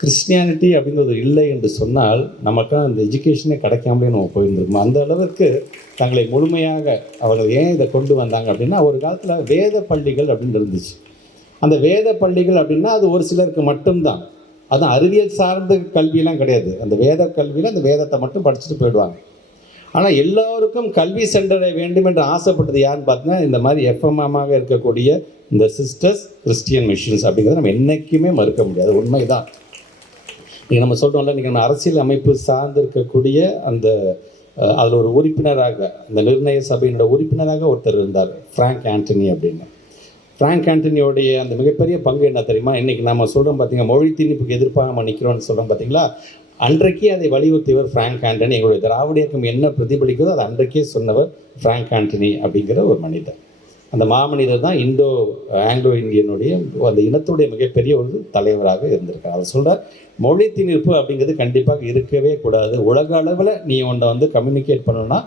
Christianity அப்படிங்கிறது இல்லை என்று சொன்னால் நமக்கான அந்த எஜுகேஷனே கிடைக்காமலே நம்ம போயிருந்துருக்கோம். அந்த அளவுக்கு தங்களை முழுமையாக அவர்கள் ஏன் இதை கொண்டு வந்தாங்க அப்படின்னா, ஒரு காலத்தில் வேத பள்ளிகள் அப்படின்னு இருந்துச்சு. அந்த வேத பள்ளிகள் அப்படின்னா அது ஒரு சிலருக்கு மட்டும்தான். அதுவும் அறிவியல் சார்ந்த கல்வியெல்லாம் கிடையாது. அந்த வேத கல்வியில் அந்த வேதத்தை மட்டும் படிச்சுட்டு போயிடுவாங்க. ஆனால் எல்லோருக்கும் கல்வி சென்றடைய வேண்டும் என்று ஆசைப்பட்டது யாருன்னு பார்த்தீங்கன்னா, இந்த மாதிரி எஃப்எம்மாக இருக்கக்கூடிய இந்த சிஸ்டர்ஸ் கிறிஸ்டியன் மிஷன்ஸ் அப்படிங்கிறத நம்ம என்றைக்குமே மறுக்க முடியாது. உண்மைதான். நீங்கள் நம்ம சொல்கிறோம்ல, நீங்கள் நம்ம அரசியல் அமைப்பு சார்ந்து இருக்கக்கூடிய அந்த அதில் ஒரு உறுப்பினராக, அந்த நிர்ணய சபையினோட உறுப்பினராக ஒருத்தர் இருந்தார், ஃப்ராங்க் ஆண்டனி அப்படின்னு. ஃப்ராங்க் ஆண்டனியோடைய அந்த மிகப்பெரிய பங்கு என்ன தெரியுமா? இன்றைக்கி நம்ம சொல்கிறோம் பார்த்தீங்கன்னா, மொழி திணிப்புக்கு எதிர்ப்பாக நம்ம நிற்கிறோம்னு சொல்கிறோம் பார்த்தீங்களா? அன்றைக்கே அதை வலியுறுத்தியவர் ஃப்ராங்க் ஆண்டனி. எங்களுடைய திராவிட இயக்கம் என்ன பிரதிபலிக்கிறதோ அதை அன்றைக்கே சொன்னவர் ஃப்ராங்க் ஆண்டனி அப்படிங்கிற ஒரு மனிதர். அந்த மாமனிதர் தான் ஆங்கிலோ இந்தியனுடைய அந்த இனத்துடைய மிகப்பெரிய ஒரு தலைவராக இருந்திருக்கார். அவர் சொல்கிறார், மொழி திணிப்பு அப்படிங்கிறது கண்டிப்பாக இருக்கவே கூடாது. உலக அளவில் நீ ஒன்றை கம்யூனிகேட் பண்ணணும்னா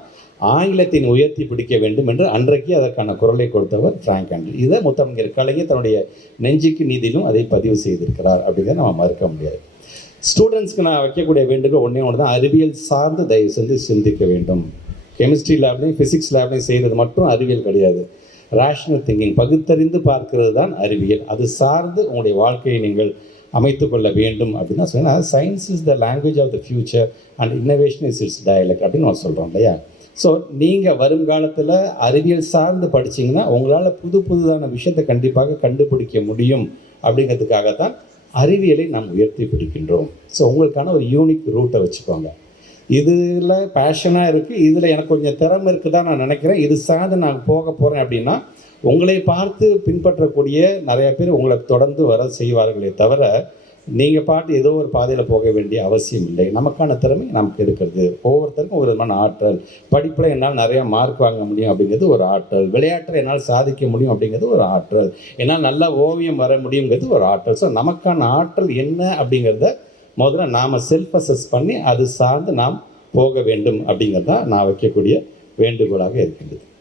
ஆங்கிலத்தின் உயர்த்தி பிடிக்க வேண்டும் என்று அன்றைக்கு அதற்கான குரலை கொடுத்தவர் ஃப்ராங்க் ஆண்டனி. இதை முத்தமிழர் கலைஞர் தன்னுடைய நெஞ்சுக்கு நீதியிலும் அதை பதிவு செய்திருக்கிறார் அப்படிங்கிறத நம்ம மறுக்க முடியாது. ஸ்டூடெண்ட்ஸ்க்கு நான் வைக்கக்கூடிய வேண்டுகோள் ஒன்றே ஒன்று தான், அறிவியல் சார்ந்து தயவு செஞ்சு சிந்திக்க வேண்டும். கெமிஸ்ட்ரி லேப்லையும் ஃபிசிக்ஸ் லேப்லையும் செய்கிறது மட்டும் அறிவியல் கிடையாது. ரேஷனல் திங்கிங், பகுத்தறிந்து பார்க்கிறது தான் அறிவியல். அது சார்ந்து உங்களுடைய வாழ்க்கையை நீங்கள் அமைத்து கொள்ள வேண்டும் அப்படின்னு தான் சொன்னால், science is the language of the future and innovation is its dialect அப்படின்னு நம்ம சொல்கிறோம் இல்லையா? ஸோ நீங்கள் வருங்காலத்தில் அறிவியல் சார்ந்து படித்தீங்கன்னா உங்களால் புதுதான விஷயத்தை கண்டிப்பாக கண்டுபிடிக்க முடியும். அப்படிங்கிறதுக்காகத்தான் அறிவியலை நாம் உயர்த்தி பிடிக்கின்றோம். ஸோ உங்களுக்கான ஒரு யூனிக் ரூட்டை வச்சுக்கோங்க. இதில் பேஷனாக இருக்குது, இதில் எனக்கு கொஞ்சம் திறமை இருக்குது தான் நான் நினைக்கிறேன், இது சார்ந்து நான் போக போகிறேன் அப்படின்னா, உங்களை பார்த்து பின்பற்றக்கூடிய நிறைய பேர் உங்களை தொடர்ந்து வர செய்வார்களே தவிர, நீங்கள் பாட்டு ஏதோ ஒரு பாதையில் போக வேண்டிய அவசியம் இல்லை. நமக்கான திறமை நமக்கு இருக்கிறது. ஒவ்வொருத்தருக்கும் ஒரு விதமான ஆற்றல். படிப்பில் என்னால் நிறையா மார்க் வாங்க முடியும் அப்படிங்கிறது ஒரு ஆற்றல். விளையாட்டில் என்னால் சாதிக்க முடியும் அப்படிங்கிறது ஒரு ஆற்றல். என்னால் நல்லா ஓவியம் வர முடியுங்கிறது ஒரு ஆற்றல். ஸோ நமக்கான ஆற்றல் என்ன அப்படிங்கிறத முதல்ல நாம் செல்ஃப் அசஸ் பண்ணி அது சார்ந்து நாம் போக வேண்டும் அப்படிங்கிறது தான் நான் வைக்கக்கூடிய வேண்டுகோளாக இருக்கின்றது.